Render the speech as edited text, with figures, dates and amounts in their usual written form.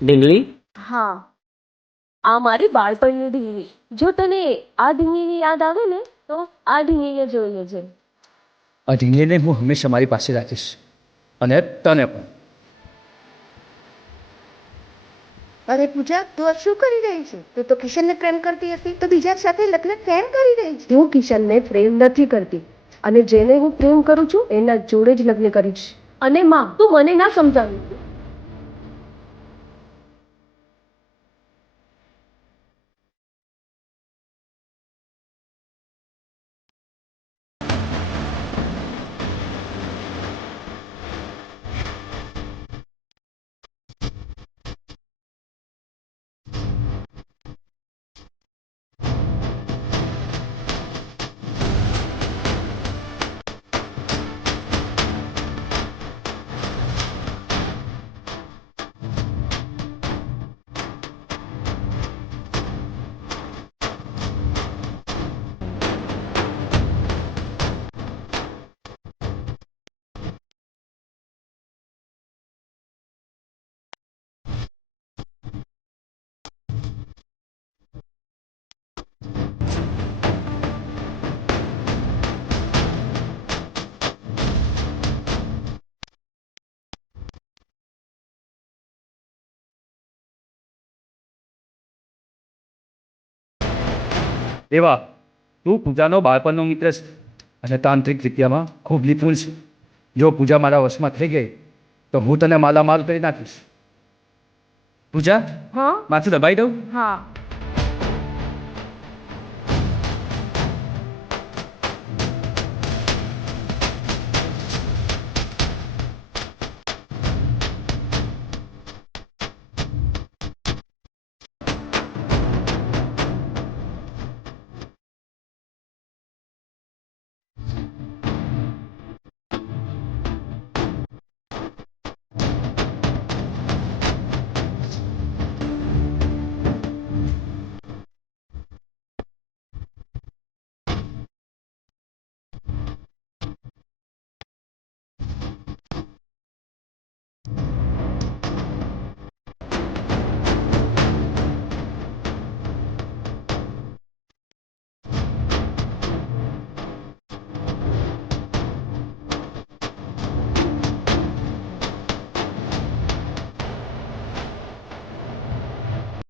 ઢીંગલી. હા, આ મારી બાળપણની ઢીંગલી. જો તને આ ઢીંગલીની યાદ આવે ને તો આ ઢીંગલીને જોઈ લેજે. આ ઢીંગલીને હું હંમેશા મારી પાસે રાખીશ, અને તને પણ. અરે પૂજા, તું આ શું કરી રહી છે? તું તો કિશનને પ્રેમ કરતી હતી, તો બીજા સાથે લગ્ન કેમ કરી રહી છે? હું કિશનને પ્રેમ નથી કરતી, અને જેને હું પ્રેમ કરું છું એના જોડે જ લગ્ન કરીશ. અને માં, તું મને ના સમજાવી. દેવા, તું પૂજાનો બાળપણનો મિત્ર છે અને તાંત્રિક વિદ્યામાં ખૂબ નિપુણ છે. જો પૂજા મારા વશમાં થઈ ગઈ તો હું તને માલામાલ કરી નાખીશ. પૂજા, હા માથું દબાઈ દઉં? હા.